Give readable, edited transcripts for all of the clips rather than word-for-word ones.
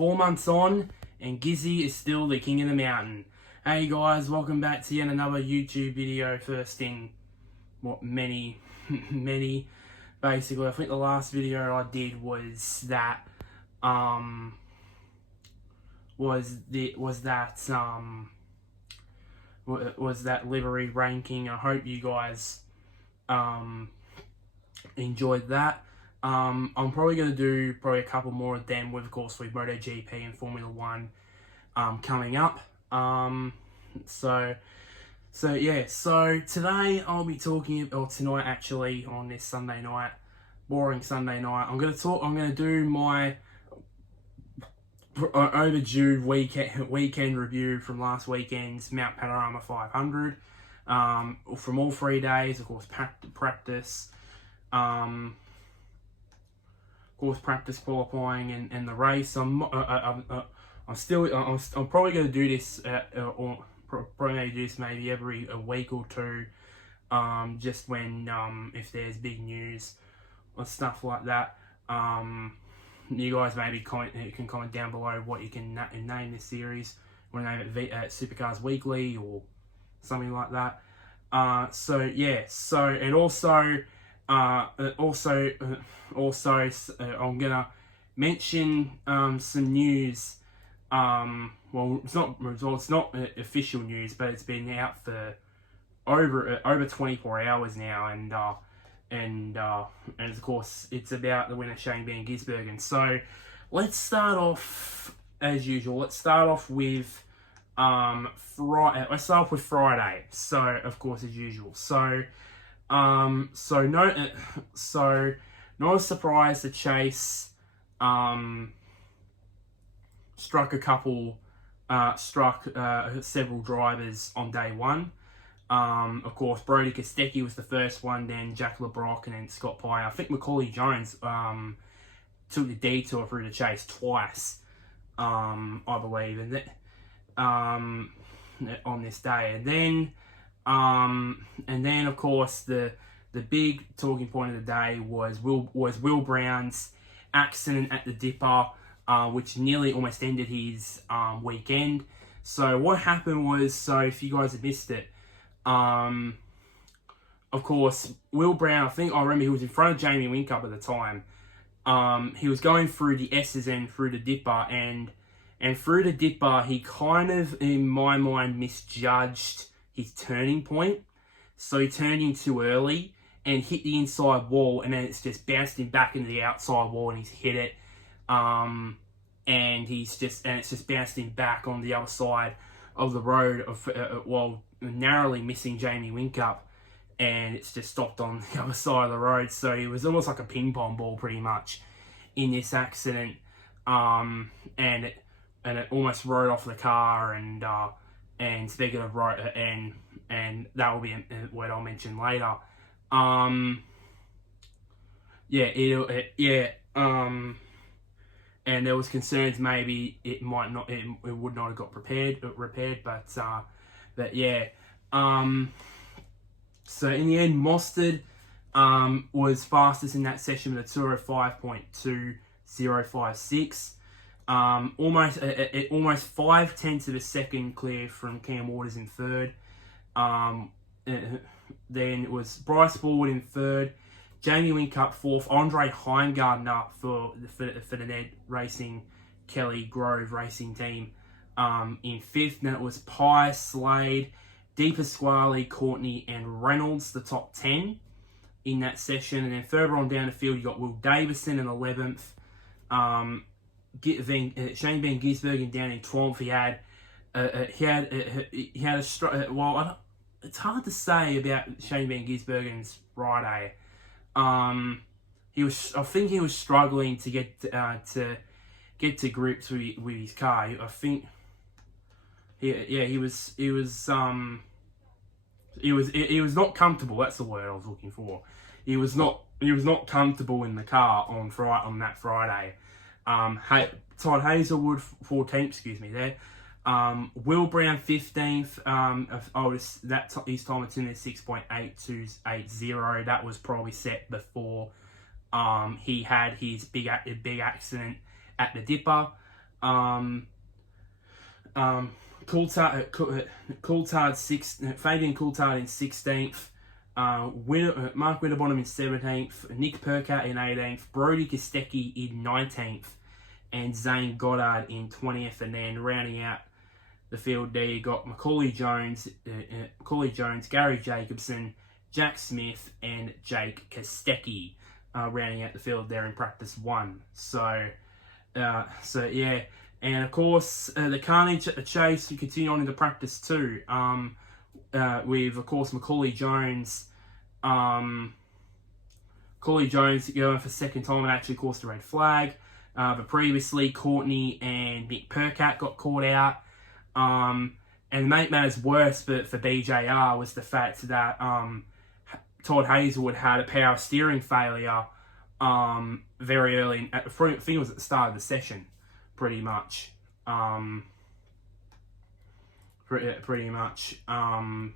4 months on, and GIZZY is still the king of the mountain. Hey guys, welcome back to yet another YouTube video. First in, many, basically. I think the last video I did was that, was that livery ranking. I hope you guys, enjoyed that. I'm probably going to do a couple more of them with, of course, with MotoGP and Formula 1 coming up. So yeah, so today I'll be talking, or tonight actually, on this Sunday night, boring Sunday night, I'm going to do my overdue weekend review from last weekend's Mount Panorama 500, from all 3 days, of course, practice, practice qualifying and the race. I'm probably going to do this, or probably going to do this maybe every a week or two, just when if there's big news or stuff like that. You guys maybe can comment down below what you can name this series. Want to name it Supercars Weekly or something like that. So yeah, so and also I'm gonna mention some news. Well, it's not official news, but it's been out for over 24 hours now, and of course it's about the winner Shane Van Gisbergen. So let's start off as usual. Let's start off with Friday. Let's start off with Friday. So of course, as usual. So not a surprise, the chase struck several drivers on day one. Of course, Brody Kostecki was the first one, then Jack LeBrock, and then Scott Pye. I think Macaulay Jones took the detour through the chase twice, I believe, and on this day. And then of course the big talking point of the day was Will Brown's accident at the Dipper, which nearly almost ended his weekend. So what happened was, so if you guys have missed it, of course, Will Brown, I remember he was in front of Jamie Whincup at the time. He was going through the S's and through the Dipper, and through the Dipper, he kind of, in my mind, misjudged his turning point. So he turned in too early and hit the inside wall, and then it's just bounced him back into the outside wall, and he's hit it. And it's just bounced him back on the other side of the road, while narrowly missing Jamie Whincup, and it's just stopped on the other side of the road. So it was almost like a ping pong ball, pretty much, in this accident. And it almost rode off the car, and speaking of road, and that will be what I'll mention later. And there was concerns maybe it would not have got repaired, but yeah. So in the end, Mostard was fastest in that session with a 205.2056. Almost 5/10 of a second clear from Cam Waters in third. Then it was Bryce Forward in third, Jamie Whincup fourth, Andre Heimgartner for the Ned Racing Kelly Grove Racing team in fifth. Then it was Pye, Slade, De Pasquale, Courtney, and Reynolds, the top 10 in that session. And then further on down the field, you got Will Davison in 11th. Shane Van Gisbergen down in 12th. He had a it's hard to say about Shane Van Gisbergen's Friday. I think he was struggling to get to grips with his car. I think he was not comfortable. That's the word I was looking for. He was not comfortable in the car on that Friday. Todd Hazelwood 14th, there. Will Brown 15th. His time it's in there 6.8280. That was probably set before he had his big accident at the Dipper. Fabian Coulthard in 16th. Mark Winterbottom in 17th. Nick Percat in 18th. Brody Kostecki in 19th. And Zane Goddard in 20th. And then rounding out the field there, you got Macaulay Jones, Gary Jacobson, Jack Smith, and Jake Kostecki rounding out the field there in practice 1. So yeah. And of course, the carnage chase continued on into practice 2. With of course Macaulay Jones going for second time and actually caused a red flag. But previously, Courtney and Nick Percat got caught out. And the matters worse for BJR was the fact that Todd Hazelwood had a power steering failure very early. I think it was at the start of the session, pretty much. Pretty much. And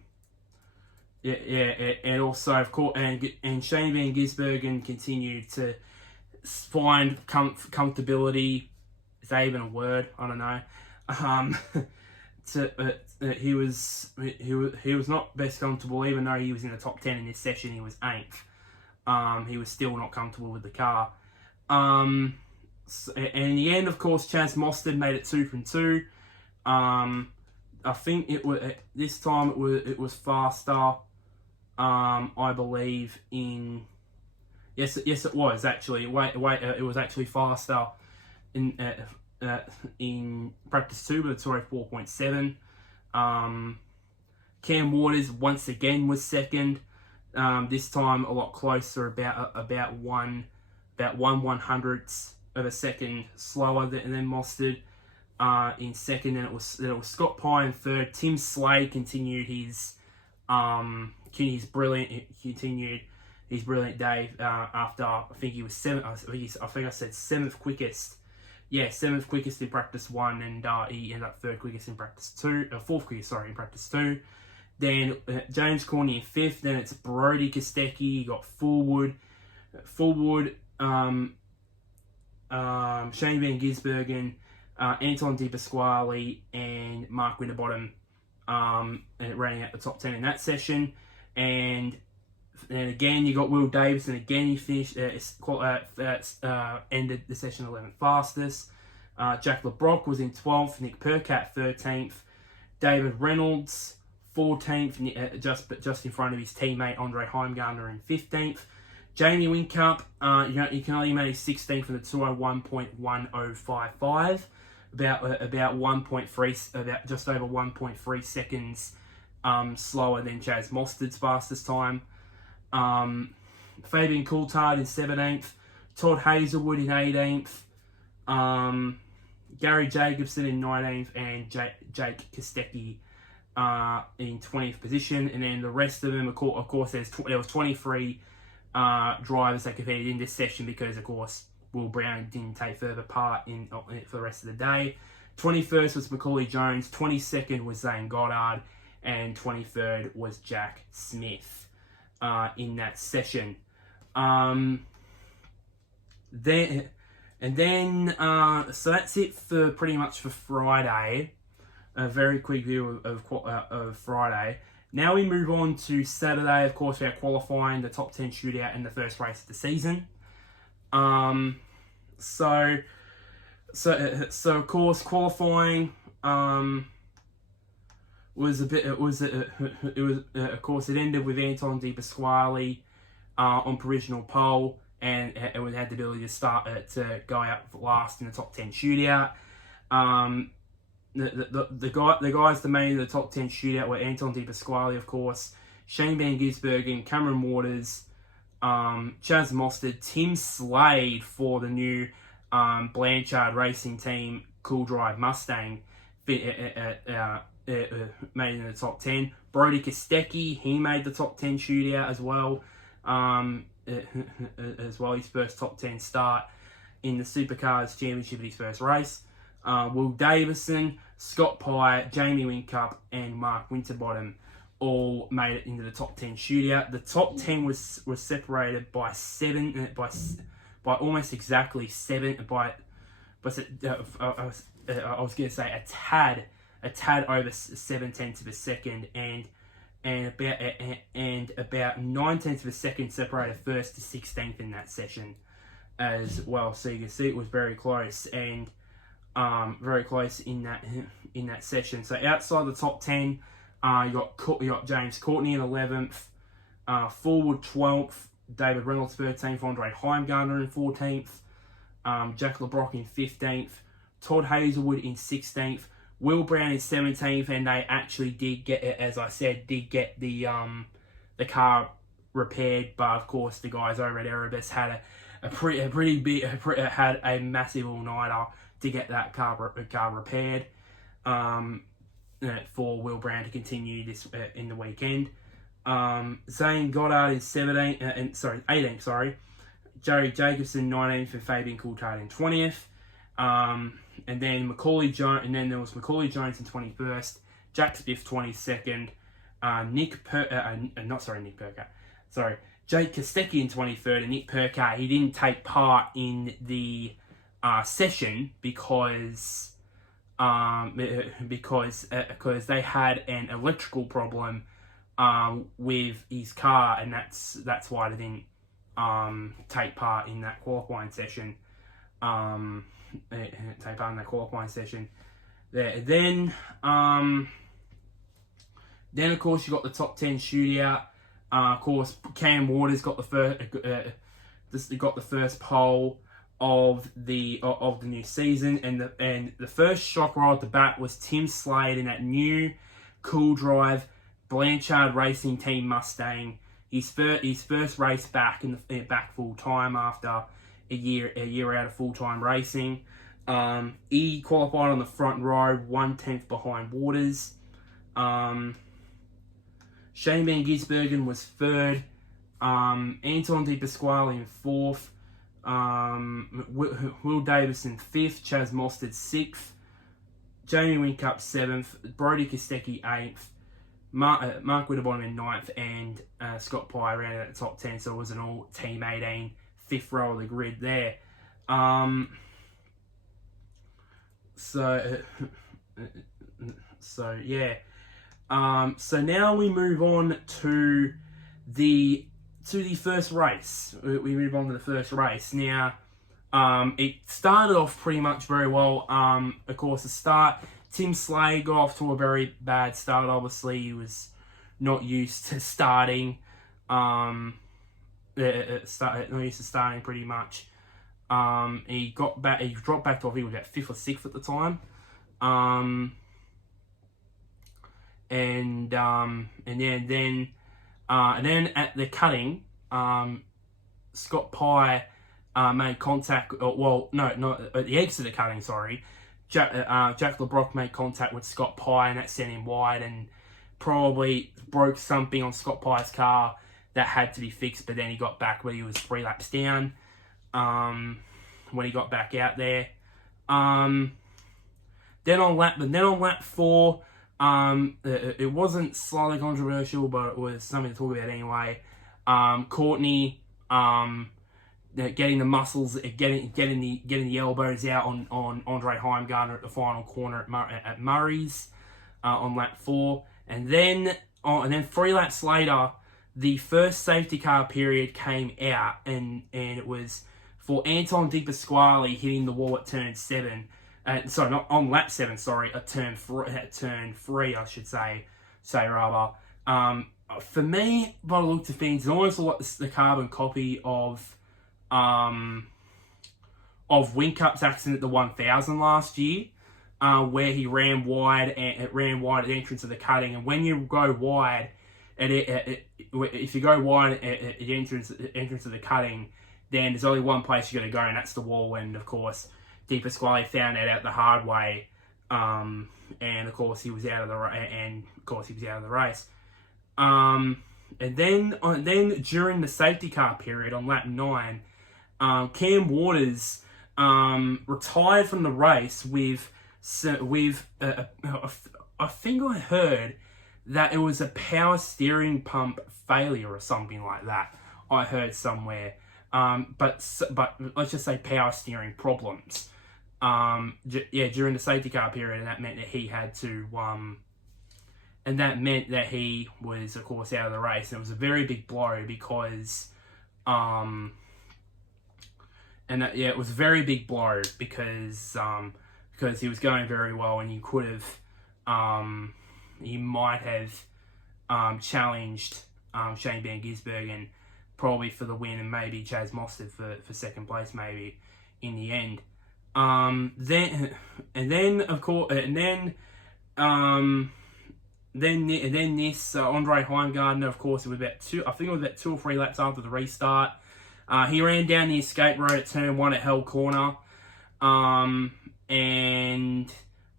also, of course, and Shane Van Gisbergen continued to find comfortability. Is that even a word? I don't know. He was not best comfortable, even though he was in the top 10 in this session. He was 8th. He was still not comfortable with the car. And in the end, of course, Chaz Mostert made it 2 from 2. I think it was this time it was faster. I believe in yes it was actually it was actually faster in practice 2, but sorry, 4.7. Cam Waters once again was second. This time a lot closer, about 1/100th of a second slower than Mostert in second. And it was Scott Pye in third. Tim Slade continued his brilliant day after I think he was seventh. I think I said 7th quickest. Yeah, 7th quickest in practice 1, and he ended up 3rd quickest in practice 2. 4th quickest, sorry, in practice 2. Then James Corney in 5th. Then it's Brody Kostecki. You got Fullwood, Shane Van Gisbergen, Anton De Pasquale, and Mark Winterbottom running out the top 10 in that session. And again, you got Will Davison. Again, he finished, ended the session 11th fastest. Jack LeBrock was in 12th. Nick Percat 13th. David Reynolds 14th, just in front of his teammate Andre Heimgartner in 15th. Jamie Whincup, you can only make 16th from the 201.1055, about just over 1.3 seconds slower than Chaz Mostert's fastest time. Fabian Coulthard in 17th, Todd Hazelwood in 18th, Gary Jacobson in 19th, and Jake Kostecki in 20th position. And then the rest of them, of course, there was 23 drivers that competed in this session because, of course, Will Brown didn't take further part in it for the rest of the day. 21st was Macaulay Jones, 22nd was Zane Goddard, and 23rd was Jack Smith in that session. So that's it for pretty much for Friday. A very quick view of Friday. Now we move on to Saturday. Of course, we are qualifying, the top 10 shootout in the first race of the season. So of course qualifying it ended with Anton De Pasquale on provisional pole, and it had the ability to start to go out last in the top 10 shootout. The guys that made the top 10 shootout were Anton De Pasquale, of course, Shane Van Gisbergen, Cameron Waters, Chaz Mostert, Tim Slade for the new Blanchard Racing Team Cool Drive Mustang made in the top 10. Brody Kostecki, he made the top 10 shootout as well. His first top 10 start in the Supercars Championship in his first race. Will Davison, Scott Pye, Jamie Whincup, and Mark Winterbottom all made it into the top 10 shootout. The top 10 was separated by almost exactly 7 but I was going to say a tad over 7/10 of a second, and about 9/10 of a second separated first to 16th in that session as well. So you can see it was very close, and very close in that session. So outside the top 10, you got James Courtney in 11th, Forward 12th, David Reynolds 13th, Andre Heimgartner in 14th, Jack LeBrock in 15th, Todd Hazelwood in 16th, Will Brown in 17th, and they actually did get, as I said, the car repaired. But of course, the guys over at Erebus had had a massive all-nighter to get that car repaired, for Will Brown to continue this in the weekend. Zane Goddard in 18th, sorry. Jerry Jacobson 19th, and Fabian Coulthard in 20th. And then Macaulay Jones, and then there was Macaulay Jones in 21st, Jack Smith 22nd, Jake Kostecki in 23rd, and Nick Percat. He didn't take part in the session because they had an electrical problem with his car, and that's why they didn't take part in that qualifying session. There. Then of course you got the top 10 shootout. Of course, Cam Waters got the first pole of the new season, and the first shock right at the bat was Tim Slade in that new Cool Drive Blanchard Racing Team Mustang. His first race back back full time after a year out of full time racing. He qualified on the front row, 1/10 behind Waters. Shane Van Gisbergen was third. Anton De Pasquale in fourth. Will Davis in fifth. Chaz Mostert sixth. Jamie Whincup seventh. Brody Kostecki eighth. Mark Winterbottom in ninth, and Scott Pye ran at the top 10, so it was an all Team 18 fifth row of the grid there. So yeah. So now we move on to the first race. We move on to the first race. Now, it started off pretty much very well. Of course, the start, Tim Slade got off to a very bad start. Obviously, he was not used to starting. Not used to starting pretty much. He got back. He dropped back to, I think, about 5th or 6th at the time. And then at the cutting, Scott Pye made contact. At the exit of the cutting. Sorry, Jack LeBrock made contact with Scott Pye, and that sent him wide, and probably broke something on Scott Pye's car that had to be fixed. But then he got back when he was 3 laps down. When he got back out there, then on lap 4. It wasn't slightly controversial, but it was something to talk about anyway. Courtney, getting the muscles, getting the elbows out on Andre Heimgartner at the final corner at Murray's on lap 4, and then 3 laps later, the first safety car period came out, and it was for Anton De Pasquale hitting the wall at turn 7. Sorry, not on lap 7. Sorry, at turn 3, I should say rather. For me, by the look of things, it's almost like the carbon copy of Whincup's accident at the 1000 last year, where he ran wide at the entrance of the cutting. And when you go wide, if you go wide at the entrance of the cutting, then there's only one place you're going to go, and that's the wall. And of course, De Pasquale found that out the hard way, and of course he was out of the race. And then during the safety car period on lap 9, Cam Waters retired from the race with I think I heard that it was a power steering pump failure or something like that. I heard somewhere. But let's just say power steering problems. during the safety car period, and that meant that he had to, and that meant that he was, of course, out of the race. And it was a very big blow because, it was a very big blow because he was going very well, and he could have, he might have, challenged Shane Van Gisbergen probably for the win, and maybe Chaz Mostert for second place maybe in the end. Then this Andre Heimgartner, of course, it was about 2 or 3 laps after the restart. He ran down the escape road at turn 1 at Hell Corner, and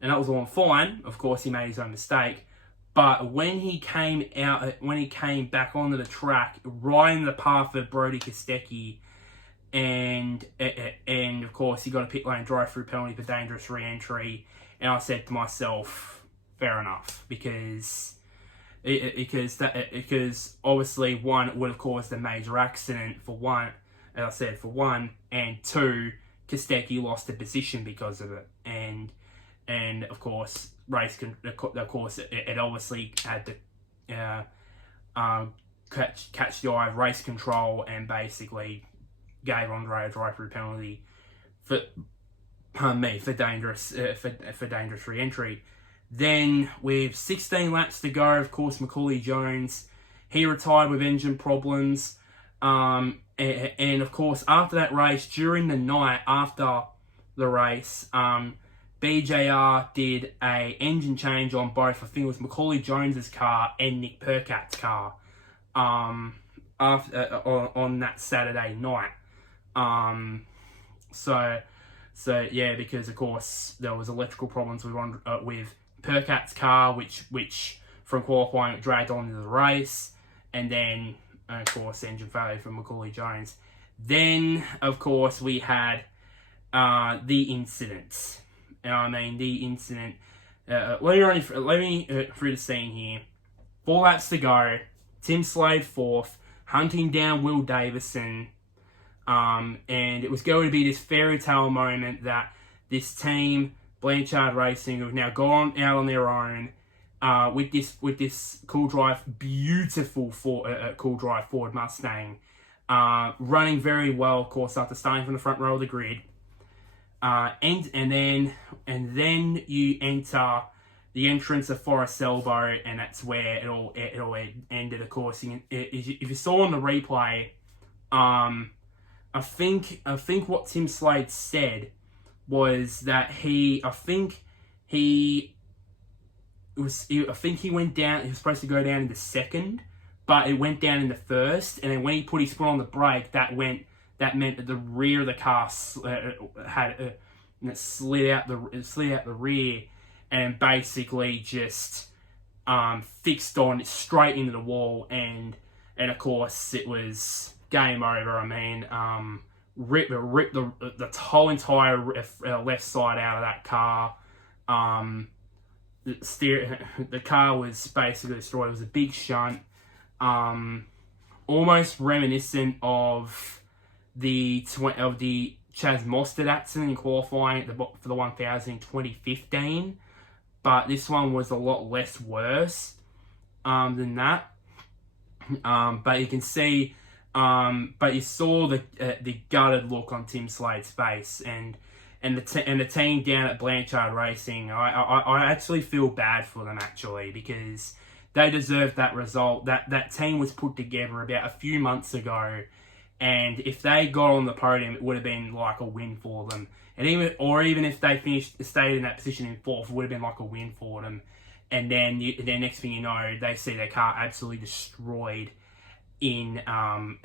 that was all fine. Of course, he made his own mistake. But when he came back onto the track, right in the path of Brody Kostecki, and of course he got a pit lane drive-through penalty for dangerous re-entry, and I said to myself, fair enough, because obviously, one, it would have caused a major accident for one, as I said, for one, and 2, Kostecki lost a position because of it, and of course, it obviously had to catch the eye of race control and basically gave Andre a drive-through penalty for dangerous re-entry. Then, with 16 laps to go, of course, Macaulay Jones, he retired with engine problems. And of course, after that race, during the night after the race, BJR did a engine change on both, I think it was Macaulay Jones's car and Nick Percat's car, on that Saturday night. Because of course there was electrical problems with Percat's car, which from qualifying it dragged on into the race, and then of course engine failure from Macaulay Jones. Then of course we had the incident. The incident. Let me through the scene here. 4 laps to go. Tim Slade 4th, hunting down Will Davison. And it was going to be this fairy tale moment that this team, Blanchard Racing, have now gone out on their own with this beautiful Cool Drive Ford Mustang, running very well, of course, after starting from the front row of the grid. And then you enter the entrance of Forest Elbow, and that's where it all ended. Of course, if you saw on the replay, I think what Tim Slade said was that he went down. He was supposed to go down in the second, but it went down in the first. And then when he put his foot on the brake, that meant that the rear of the car slid out the rear, and basically just fixed on straight into the wall, and of course it was game over. I mean, ripped the whole entire left side out of that car. The car was basically destroyed. It was a big shunt, almost reminiscent of the Chaz Mostert accident in qualifying for the 1000 in 2015, but this one was a lot less worse than that. But you can see, but you saw the gutted look on Tim Slade's face, and the team down at Blanchard Racing. I actually feel bad for them, actually, because they deserved that result. That team was put together about a few months ago, and if they got on the podium, it would have been like a win for them. And even if they stayed in that position in 4th, it would have been like a win for them. And then next thing you know, they see their car absolutely destroyed in down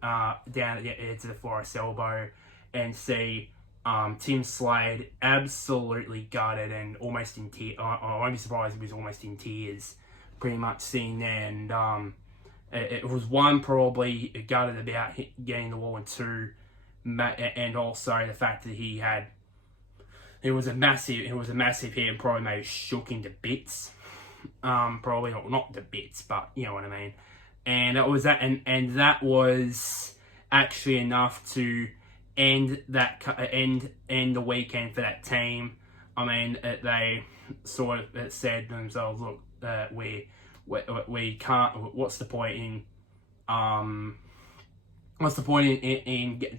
to the Forest Elbow, and see Tim Slade absolutely gutted and almost in tears. I won't be surprised if he was almost in tears, pretty much seeing there. And it was one, probably gutted about getting the wall, and 2, and also the fact that it was a massive hit, and probably maybe shook into bits. Probably not to bits, but you know what I mean. And that was that, and that was actually enough to end the weekend for that team. I mean, they sort of said to themselves, "Look, we can't. What's the point in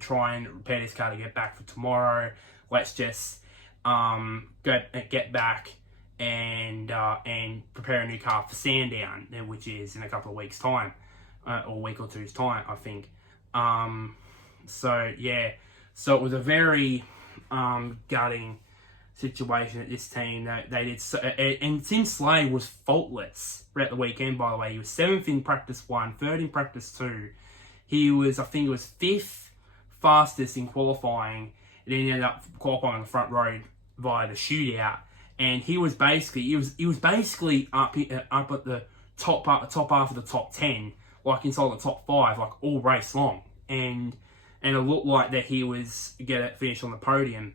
trying to repair this car to get back for tomorrow? Let's just get back and prepare a new car for Sandown, which is in a couple of weeks' time, or a week or two's time, I think." So it was a very gutting situation at this team. They did so, and Tim Slade was faultless throughout the weekend. By the way, he was 7th in practice 1, 3rd in practice 2. He was, I think, it was 5th fastest in qualifying, and then he ended up qualifying on the front row via the shootout. And he was basically up at the top half of the top 10, like inside the top 5, like all race long. And it looked like that he was going to finish on the podium,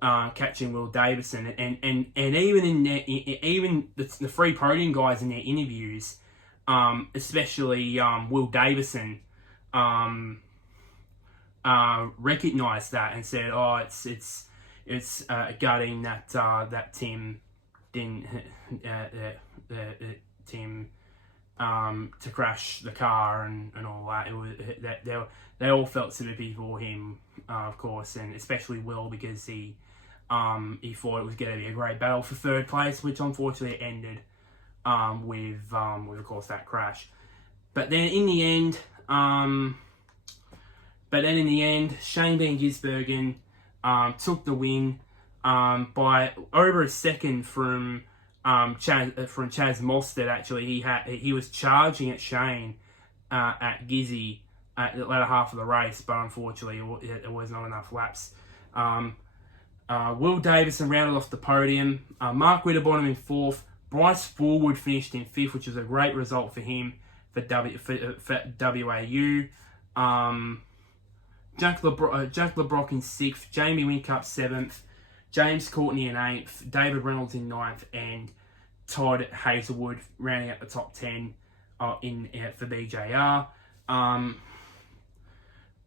catching Will Davison. And even in their, even the 3 podium guys in their interviews, especially Will Davison, recognized that and said, "Oh, it's gutting that Tim didn't Tim to crash the car and all that." It was that they all felt sympathy for him, of course, and especially Will, because he thought it was going to be a great battle for 3rd place, which unfortunately ended with of course that crash. But then in the end, Shane Van Gisbergen took the win by over a second from Chaz Mostert. Actually, he was charging at Shane at GIZZY at the latter half of the race, but unfortunately it was not enough laps. Will Davison rounded off the podium. Mark Winterbottom in 4th. Bryce Forward finished in 5th, which was a great result for him for WAU. Jack LeBrock in 6th. Jamie Whincup 7th. James Courtney in 8th. David Reynolds in 9th. And Todd Hazelwood rounding out the top 10 for BJR.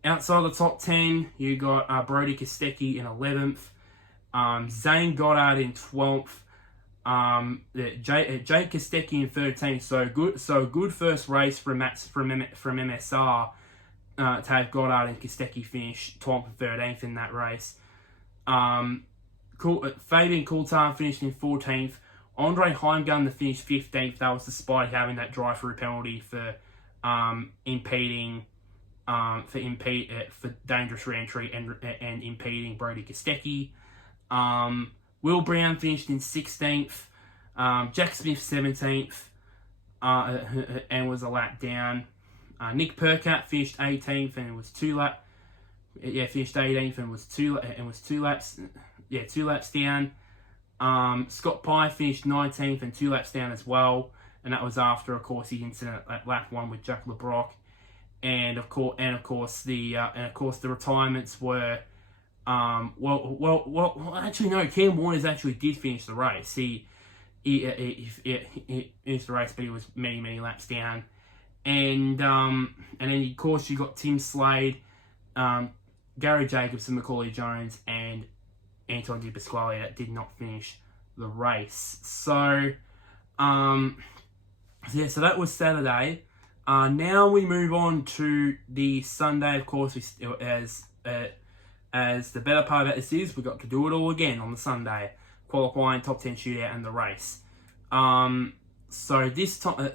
Outside the top 10, you got Brody Kostecki in 11th. Zane Goddard in 12th. Jake Kostecki in 13th. So good first race from MSR to have Goddard and Kostecki finish 12th and 13th in that race. Fabian Coulthard finished in 14th. Andre Heimgartner finished 15th. That was despite having that drive-through penalty for impeding. For dangerous re-entry and impeding Brody Kostecki. Will Brown finished in 16th. Jack Smith 17th and was a lap down. Nick Percat finished 18th and it was 2 laps. Finished 18th and was 2 laps. 2 laps down. Scott Pye finished 19th and 2 laps down as well, and that was after, of course, the incident at lap 1 with Jack LeBrock. And of course the retirements were actually no, Cam Warners actually did finish the race. He finished the race, but he was many laps down. And then of course you got Tim Slade, Gary Jacobson, Macaulay Jones, and Anton Di Pasquale that did not finish the race. So so that was Saturday. Now we move on to the Sunday. Of course, as the better part of this is, we got to do it all again on the Sunday: qualifying, top 10 shootout, and the race. So this time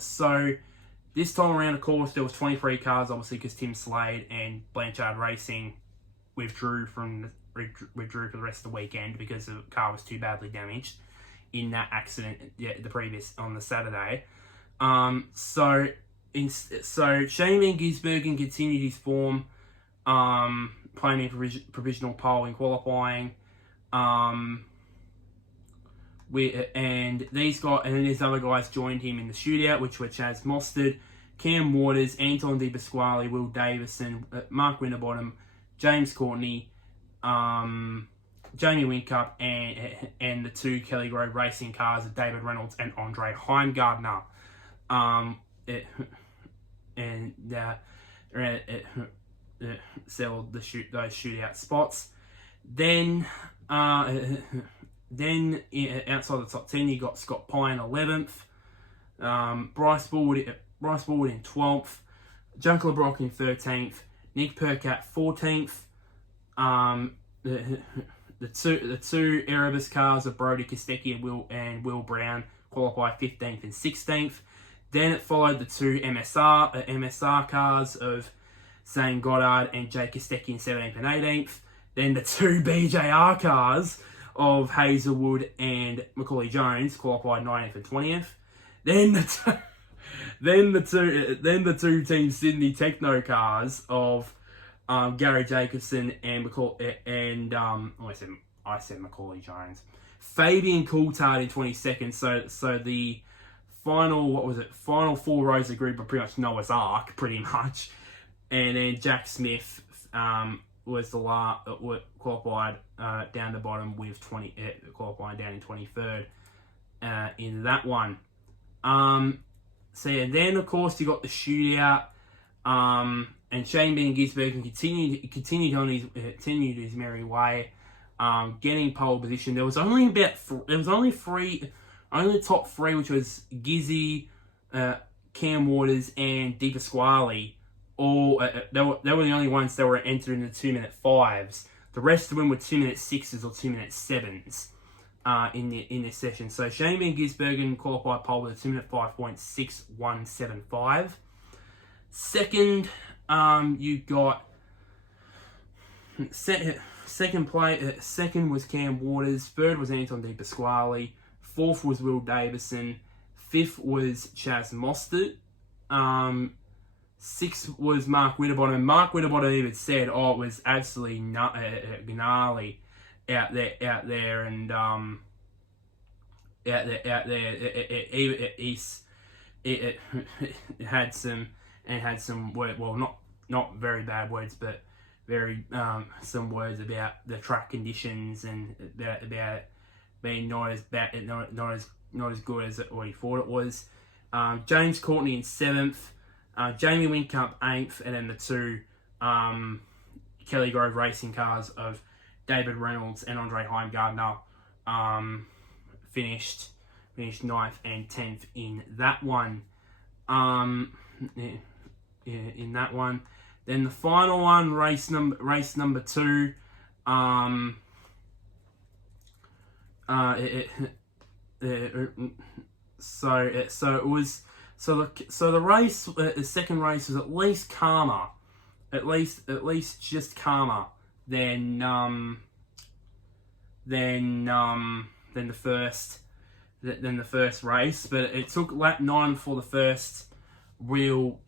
around, of course, there was 23 cars, obviously, because Tim Slade and Blanchard Racing withdrew for the rest of the weekend because the car was too badly damaged in that accident on the Saturday. So Shane Van Gisbergen continued his form, playing in provisional pole in qualifying. And these guys, and then these other guys joined him in the shootout, which were Chaz Mostert, Cam Waters, Anton Di Pasquale, Will Davison, Mark Winterbottom, James Courtney, Jamie Whincup, and the 2 Kelly Grove Racing cars of David Reynolds and Andre Heimgartner. settled those shootout spots. Then outside the top 10, you got Scott Pye in 11th, Bryce Baldwin in 12th, Junker LeBrock in 13th, Nick Percat 14th. The two Erebus cars of Brody Kostecki and Will Brown qualified 15th and 16th. Then it followed the two MSR cars of Zane Goddard and Jake Kostecki in 17th and 18th. Then the two BJR cars of Hazelwood and Macaulay Jones qualified 19th and 20th. Then the two Team Sydney Techno cars of Gary Jacobson and I said Macaulay Jones, Fabian Coulthard in 22nd. So the final 4 rows of the group are pretty much Noah's Ark, pretty much. And then Jack Smith was the last qualified down the bottom with qualifying down in 23rd in that one. So yeah, then of course you got the shootout, and Shane Van Gisbergen continued his merry way, getting pole position. There was only only the top 3, which was GIZZY, Cam Waters, and Di Pasquale. All they were the only ones that were entering the 2-minute 5s. The rest of them were 2-minute 6s or 2-minute 7s in this session. So Shane Van Gisbergen qualified pole with a 2-minute 5.6175. Second, you got second was Cam Waters. Third was Anton Di Pasquale. Fourth was Will Davison. Fifth was Chaz Mostert. Sixth was Mark Winterbottom. Mark Winterbottom even said, it was absolutely gnarly out there, and it had some word, well, not very bad words, but very some words about the track conditions and about it being not as bad, not as good as what he thought it was. James Courtney in 7th. Jamie Whincup 8th, and then the two Kelly Grove racing cars of David Reynolds and Andre Heimgardner finished 9th and 10th in that one. In that one. Then the final one, race number 2. So the race, the second race was at least calmer, at least just calmer than the first race. But it took lap 9 for the first real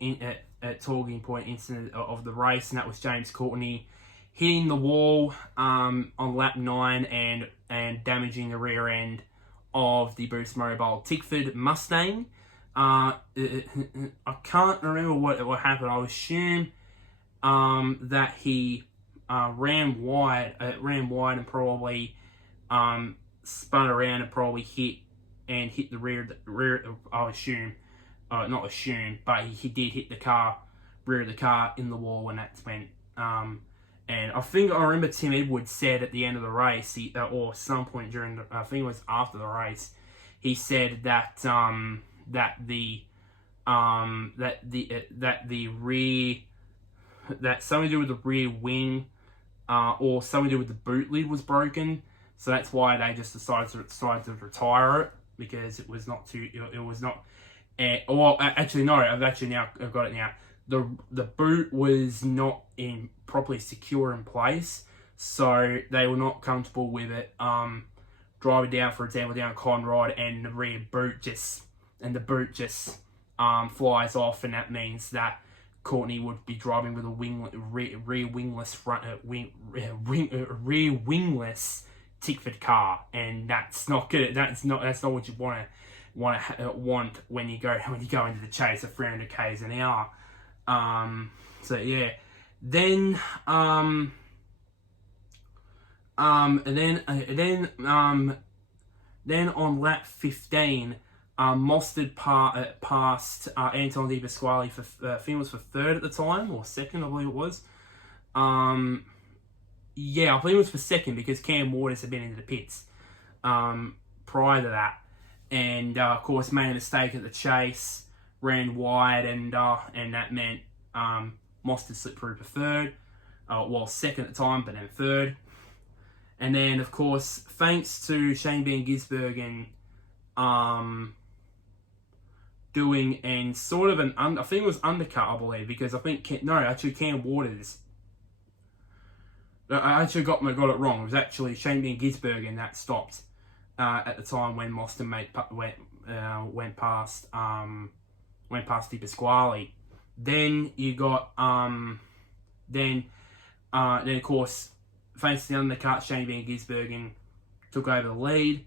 talking point incident of the race, and that was James Courtney hitting the wall on lap 9 and damaging the rear end of the Boost Mobile Tickford Mustang. I can't remember what happened. I assume that he ran wide and probably spun around and probably hit the rear. I assume, not assume, but he did hit the rear of the car in the wall, and that's when. And I remember Tim Edwards said at the end of the race, or some point during I think it was after the race, he said that something to do with the rear wing, or something to do with the boot lid was broken. So that's why they just decided to retire it, because it was not. Well, actually no, I've got it now. The boot was not properly secure in place, so they were not comfortable with it. Driving down, for example, down Conrod, and the boot just flies off, and that means that Courtney would be driving with a rear wingless Tickford car, and that's not good. That's not what you want when you go into the chase at 300 k's an hour. So yeah, then on lap 15, Mostert passed Anton Di Pasquale for I think it was for third at the time, or second, I believe it was. Yeah, I believe it was for second because Cam Waters had been into the pits prior to that, and of course made a mistake at the chase, ran wide, and that meant Mostert slipped through for third, well second at the time, but then third, and then of course thanks to Shane Van Gisbergen doing and sort of I think it was undercut, I believe, because I think Cam Waters. I actually got it wrong. It was actually Shane Van Gisbergen that stopped at the time when Mostert went past Di Pasquale. Then you got then of course thanks to the undercut, Shane Van Gisbergen took over the lead.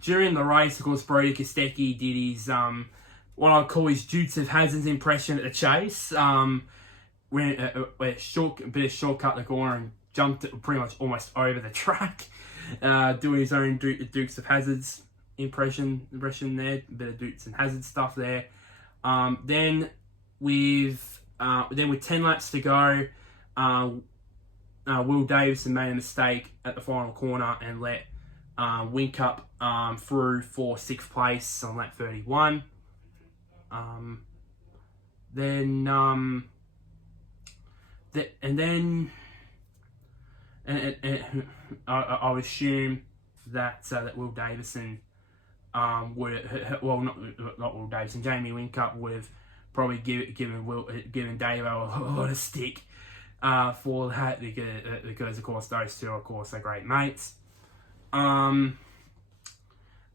During the race, of course, Brody Kostecki did his what I call his Dukes of Hazzard's impression at the chase. Went a bit of shortcut the corner and jumped it pretty much almost over the track, doing his own Dukes of Hazzard's impression there, a bit of Dukes and Hazzard stuff there. Then with 10 laps to go, Will Davison made a mistake at the final corner and let Whincup through for 6th place on lap 31. I would assume that Will Davison not Will Davison, Jamie Whincup would have probably given Davo a lot of stick for that because of course those two are great mates.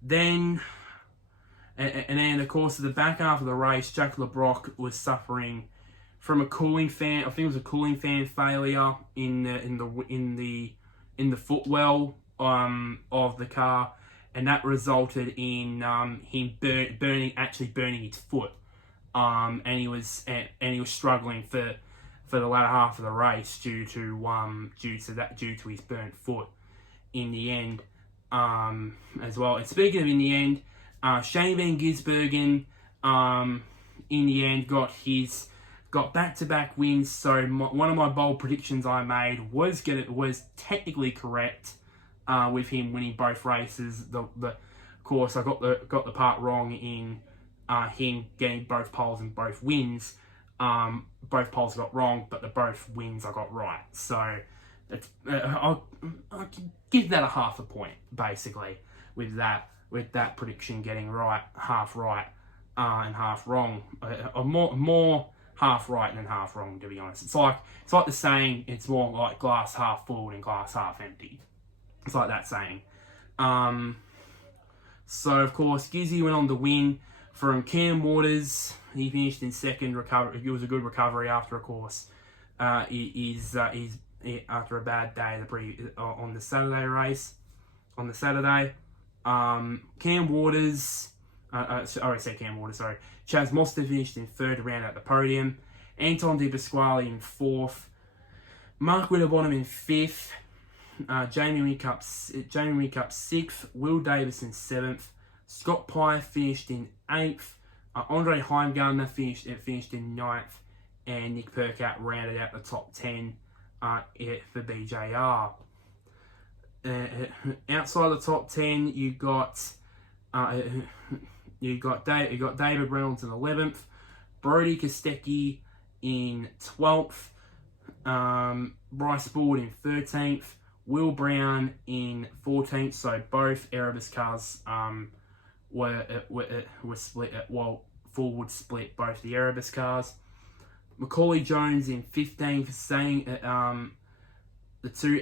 Then of course at the back half of the race, Jack LeBrock was suffering from a cooling fan. I think it was a cooling fan failure in the footwell of the car, and that resulted in him burning his foot. And he was struggling for the latter half of the race due to his burnt foot in the end as well. And speaking of in the end, Shane Van Gisbergen in the end got back-to-back wins. So one of my bold predictions I made was technically correct with him winning both races. Of course, I got the part wrong in him getting both poles and both wins. Both poles I got wrong, but the both wins I got right. So I'll give that a half a point basically with that prediction getting half right and half wrong. More half right than half wrong, to be honest. It's like the saying, it's more like glass half full than glass half empty. It's like that saying. So of course GIZZY went on to win from Cam Waters. He finished in second. It was a good recovery after, of course, he's after a bad day on the Saturday race. On the Saturday, Cam Waters. I already said Cam Waters. Sorry. Chaz Mostert finished in third to round out the podium. Anton Di Pasquale in fourth. Mark Winterbottom in fifth. Jamie Whincup sixth. Will Davison seventh. Scott Pye finished in eighth. Andre Heimgartner finished in ninth. And Nick Percat rounded out the top 10 for BJR. Outside the top 10, you got David Reynolds in 11th, Brody Kostecki in 12th, Bryce Board in 13th, Will Brown in 14th. So both Erebus cars were split. Forward split both the Erebus cars. Macaulay Jones in 15th, saying the two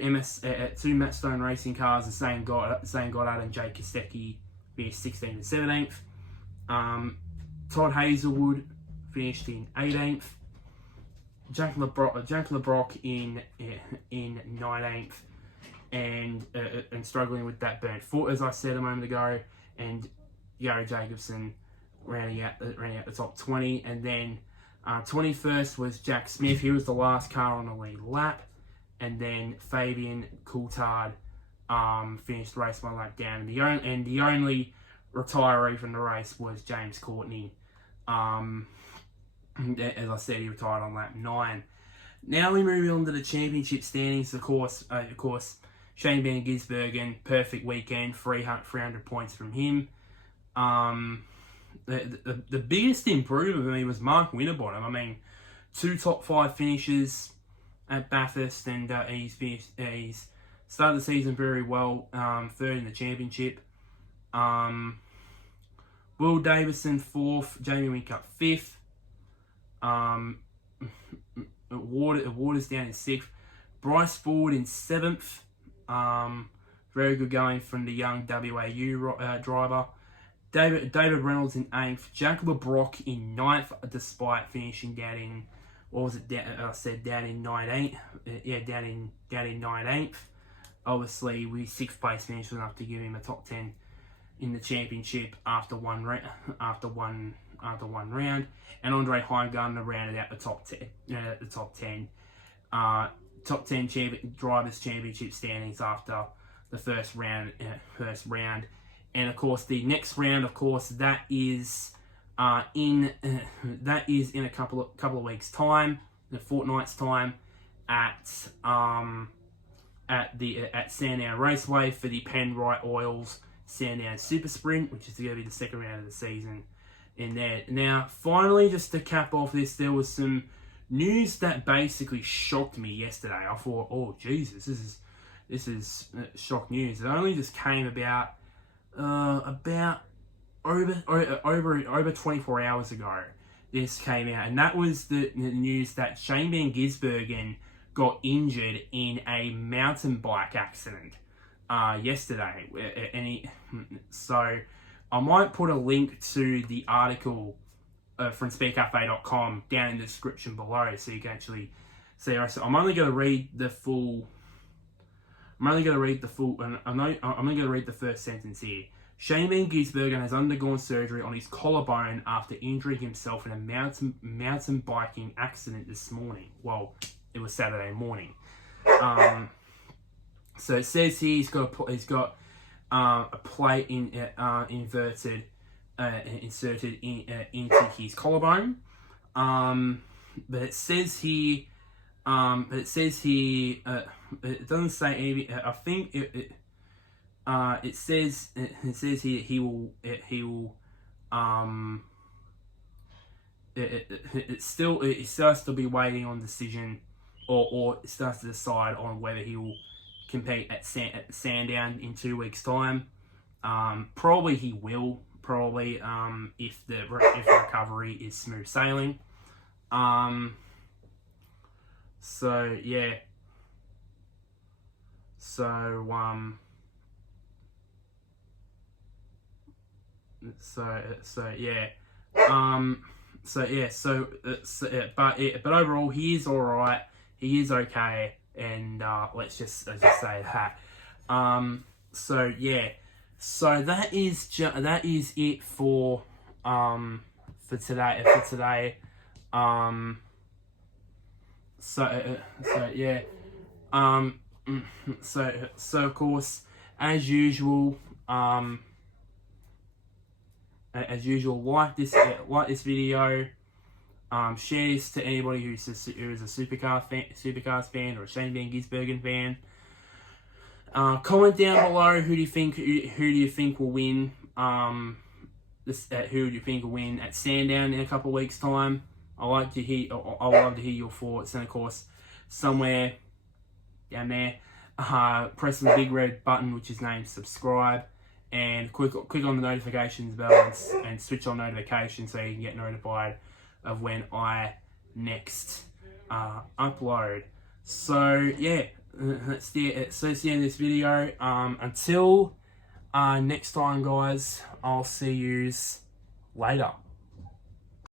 Matstone Racing cars, the same Goddard and Jake Kostecki, finished 16th and 17th. Todd Hazelwood finished in 18th. Jack LeBrock in 19th, and struggling with that burnt foot, as I said a moment ago. And Gary Jacobson rounding out the top 20, and then 21st was Jack Smith. He was the last car on the lead lap. And then Fabian Coulthard finished the race 1 lap down. And the only retiree from the race was James Courtney. As I said, he retired on lap 9. Now we move on to the championship standings. Of course, Shane Van Gisbergen, perfect weekend, 300 points from him. The biggest improvement for me was Mark Winterbottom. I mean, 2 top 5 finishes at Bathurst, and he's started the season very well. 3rd in the championship. Will Davison 4th, Jamie Whincup 5th. Waters down in 6th. Bryce Ford in 7th. Very good going from the young WAU driver. David Reynolds in 8th. Jack LeBrock in 9th, despite finishing down in, down in 19th. Down in 19th. Obviously, with 6th place finish was enough to give him a top 10 in the championship after one round. And Andre Heimgartner rounded out the top 10. Top 10 drivers championship standings after the first round. And of course, the next round, of course, that is in a couple of weeks' time, a fortnight's time, at Sandown Raceway for the Penrite Oils Sandown Super Sprint, which is going to be the second round of the season. In there now, finally, just to cap off this, there was some news that basically shocked me yesterday. I thought, oh Jesus, this is shock news. It only just came about over 24 hours ago. This came out, and that was the news that Shane Van Gisbergen got injured in a mountain bike accident yesterday, so I might put a link to the article from speedcafe.com down in the description below, so you can actually see. So I'm only going to read the full. I'm only going to read the first sentence here. Shane Van Gisbergen has undergone surgery on his collarbone after injuring himself in a mountain biking accident this morning. Well, it was Saturday morning. So it says here he's got a plate inserted into his collarbone. But it says here. It doesn't say anything. I think it says here he will. It starts to be waiting on decision, or it starts to decide on whether he will compete at Sandown in 2 weeks' time. Probably he will. Probably if the recovery is smooth sailing. So yeah. So but overall he is all right. He is okay, and let's just say that. So yeah. So that is it for today. So of course, as usual, like this video. Share this to anybody who is a Supercars fan or a Shane Van Gisbergen fan. Comment down below who do you think will win. Who do you think will win at Sandown in a couple of weeks' time? I love to hear your thoughts, and of course, somewhere down there, press the big red button which is named subscribe, and click on the notifications bell and switch on notifications so you can get notified of when I next upload. So yeah, that's the end of this video. Until next time, guys, I'll see yous later.